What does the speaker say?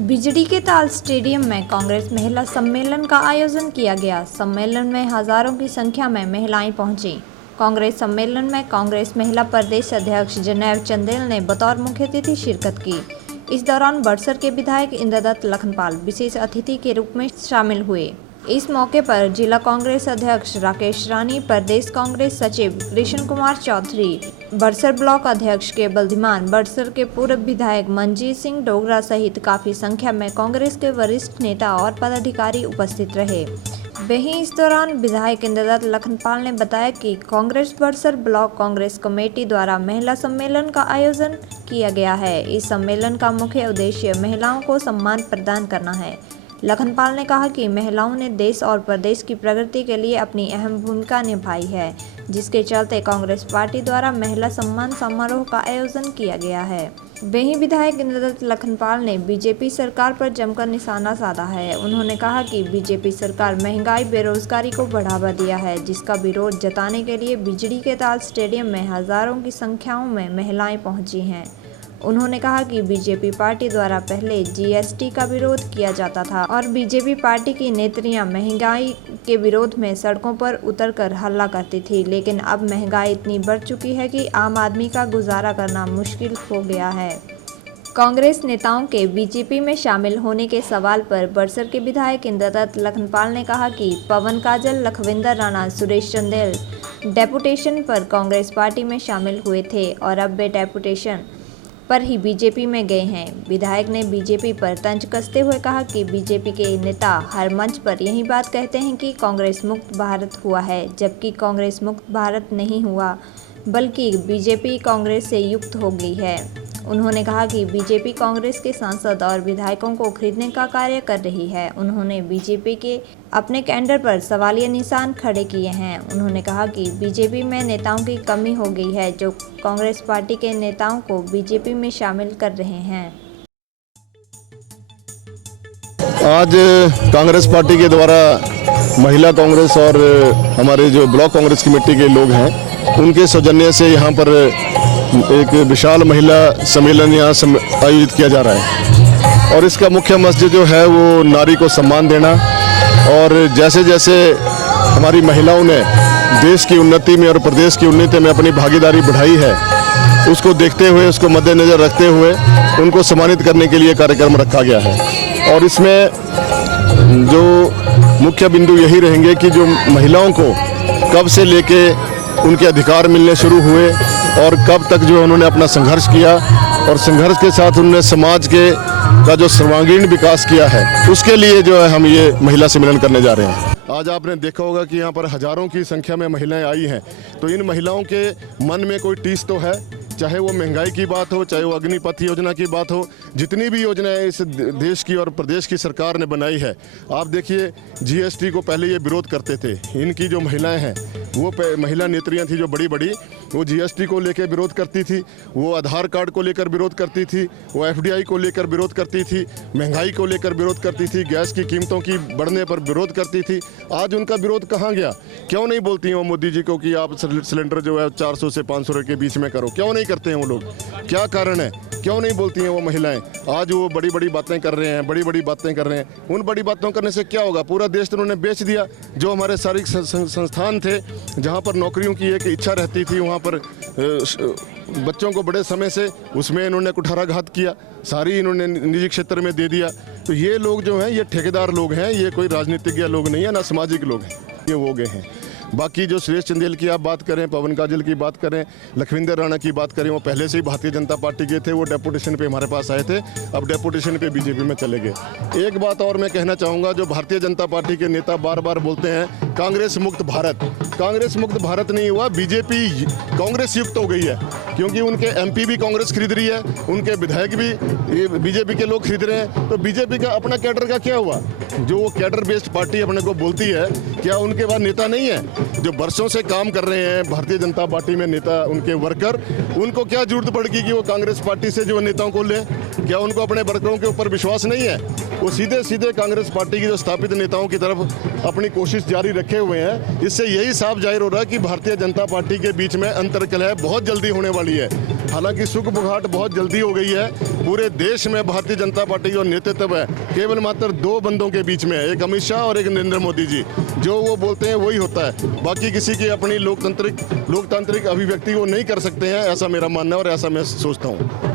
बिजड़ी के ताल स्टेडियम में कांग्रेस महिला सम्मेलन का आयोजन किया गया। सम्मेलन में हजारों की संख्या में महिलाएं पहुंची। कांग्रेस सम्मेलन में कांग्रेस महिला प्रदेश अध्यक्ष जनेब चंदेल ने बतौर मुख्य अतिथि शिरकत की। इस दौरान बड़सर के विधायक इंद्रदत्त लखनपाल विशेष अतिथि के रूप में शामिल हुए। इस मौके पर जिला कांग्रेस अध्यक्ष राकेश रानी, प्रदेश कांग्रेस सचिव कृष्ण कुमार चौधरी, बड़सर ब्लॉक अध्यक्ष केवल धीमान, बड़सर के पूर्व विधायक मनजीत सिंह डोगरा सहित काफी संख्या में कांग्रेस के वरिष्ठ नेता और पदाधिकारी उपस्थित रहे। वहीं इस दौरान विधायक इंद्रदत्त लखनपाल ने बताया कि कांग्रेस बड़सर ब्लॉक कांग्रेस कमेटी द्वारा महिला सम्मेलन का आयोजन किया गया है। इस सम्मेलन का मुख्य उद्देश्य महिलाओं को सम्मान प्रदान करना है। लखनपाल ने कहा कि महिलाओं ने देश और प्रदेश की प्रगति के लिए अपनी अहम भूमिका निभाई है, जिसके चलते कांग्रेस पार्टी द्वारा महिला सम्मान समारोह का आयोजन किया गया है। वहीं विधायक इंद्रदत्त लखनपाल ने बीजेपी सरकार पर जमकर निशाना साधा है। उन्होंने कहा कि बीजेपी सरकार महंगाई, बेरोजगारी को बढ़ावा दिया है, जिसका विरोध जताने के लिए बिजड़ी के ताल स्टेडियम में हजारों की संख्याओं में महिलाएं पहुंची हैं। उन्होंने कहा कि बीजेपी पार्टी द्वारा पहले जीएसटी का विरोध किया जाता था और बीजेपी पार्टी की नेत्रियां महंगाई के विरोध में सड़कों पर उतरकर हल्ला करती थी, लेकिन अब महंगाई इतनी बढ़ चुकी है कि आम आदमी का गुजारा करना मुश्किल हो गया है। कांग्रेस नेताओं के बीजेपी में शामिल होने के सवाल पर बड़सर के विधायक इंद्रदत्त लखनपाल ने कहा कि पवन काजल, लखविंदर राणा, सुरेश चंदेल डेपुटेशन पर कांग्रेस पार्टी में शामिल हुए थे और अब वे डेपुटेशन पर ही बीजेपी में गए हैं। विधायक ने बीजेपी पर तंज कसते हुए कहा कि बीजेपी के नेता हर मंच पर यही बात कहते हैं कि कांग्रेस मुक्त भारत हुआ है, जबकि कांग्रेस मुक्त भारत नहीं हुआ, बल्कि बीजेपी कांग्रेस से युक्त हो गई है। उन्होंने कहा कि बीजेपी कांग्रेस के सांसद और विधायकों को खरीदने का कार्य कर रही है। उन्होंने बीजेपी के अपने कैडर पर सवालिया निशान खड़े किए हैं। उन्होंने कहा कि बीजेपी में नेताओं की कमी हो गई है, जो कांग्रेस पार्टी के नेताओं को बीजेपी में शामिल कर रहे हैं। आज कांग्रेस पार्टी के द्वारा महिला कांग्रेस और हमारे जो ब्लॉक कांग्रेस कमेटी के लोग हैं, उनके सौजन्य से यहाँ पर एक विशाल महिला सम्मेलन यहाँ आयोजित किया जा रहा है और इसका मुख्य मकसद जो है वो नारी को सम्मान देना और जैसे जैसे हमारी महिलाओं ने देश की उन्नति में और प्रदेश की उन्नति में अपनी भागीदारी बढ़ाई है, उसको देखते हुए, उसको मद्देनजर रखते हुए उनको सम्मानित करने के लिए कार्यक्रम रखा गया है। और इसमें जो मुख्य बिंदु यही रहेंगे कि जो महिलाओं को कब से लेके उनके अधिकार मिलने शुरू हुए और कब तक जो उन्होंने अपना संघर्ष किया और संघर्ष के साथ उन्होंने समाज के का जो सर्वांगीण विकास किया है, उसके लिए जो है हम ये महिला सम्मेलन करने जा रहे हैं। आज आपने देखा होगा कि यहाँ पर हजारों की संख्या में महिलाएं आई हैं, तो इन महिलाओं के मन में कोई टीस तो है, चाहे वो महंगाई की बात हो, चाहे वो अग्निपथ योजना की बात हो, जितनी भी योजनाएं इस देश की और प्रदेश की सरकार ने बनाई है। आप देखिए, जीएसटी को पहले ये विरोध करते थे। इनकी जो महिलाएं हैं, वो महिला नेत्रियां थी जो बड़ी बड़ी, वो जीएसटी को लेकर विरोध करती थी, वो आधार कार्ड को लेकर विरोध करती थी, वो एफडीआई को लेकर विरोध करती थी, महंगाई को लेकर विरोध करती थी, गैस की कीमतों की बढ़ने पर विरोध करती थी। आज उनका विरोध कहाँ गया? क्यों नहीं बोलती हैं वो मोदी जी को कि आप सिलेंडर जो है 400 से 500 रुपये के बीच में करो? क्यों नहीं करते हैं वो लोग? क्या कारण है? क्यों नहीं बोलती हैं वो महिलाएं? आज वो बड़ी बड़ी बातें कर रहे हैं, बड़ी बड़ी बातें कर रहे हैं। उन बड़ी बातों करने से क्या होगा? पूरा देश तो उन्होंने बेच दिया। जो हमारे सारे संस्थान थे, जहाँ पर नौकरियों की एक इच्छा रहती थी, वहाँ पर बच्चों को बड़े समय से उसमें इन्होंने कुठाराघात किया, सारी इन्होंने निजी क्षेत्र में दे दिया। तो ये लोग जो हैं, ये ठेकेदार लोग हैं, ये कोई राजनीतिज्ञ लोग नहीं है, ना सामाजिक लोग हैं, ये वो गए हैं। बाकी जो सुरेश चंदेल की आप बात करें, पवन काजल की बात करें, लखविंदर राणा की बात करें, वो पहले से ही भारतीय जनता पार्टी के थे। वो डेपुटेशन पे हमारे पास आए थे, अब डेपुटेशन पे बीजेपी में चले गए। एक बात और मैं कहना चाहूँगा, जो भारतीय जनता पार्टी के नेता बार बार बोलते हैं कांग्रेस मुक्त भारत, कांग्रेस मुक्त भारत नहीं हुआ, बीजेपी कांग्रेस युक्त हो गई है, क्योंकि उनके एमपी भी कांग्रेस खरीद रही है, उनके विधायक भी बीजेपी के लोग खरीद रहे हैं। तो बीजेपी का अपना कैडर का क्या हुआ? जो वो कैडर बेस्ड पार्टी अपने को बोलती है, क्या उनके पास नेता नहीं है? जो बरसों से काम कर रहे हैं भारतीय जनता पार्टी में नेता, उनके वर्कर, उनको क्या जरूरत पड़ेगी कि वो कांग्रेस पार्टी से जो नेताओं को लें? क्या उनको अपने वर्करों के ऊपर विश्वास नहीं है? वो सीधे सीधे कांग्रेस पार्टी की जो स्थापित नेताओं की तरफ अपनी कोशिश जारी रखे हुए हैं। इससे यही साफ जाहिर हो रहा है कि भारतीय जनता पार्टी के बीच में अंतर्कलह बहुत जल्दी होने वाली है। हालांकि सुख बुघाट बहुत जल्दी हो गई है। पूरे देश में भारतीय जनता पार्टी जो नेतृत्व है केवल मात्र दो बंदों के बीच में है, एक अमित शाह और एक नरेंद्र मोदी जी। जो वो बोलते हैं वही होता है, बाकी किसी की अपनी लोकतांत्रिक अभिव्यक्ति वो नहीं कर सकते हैं, ऐसा मेरा मानना है और ऐसा मैं सोचता हूँ।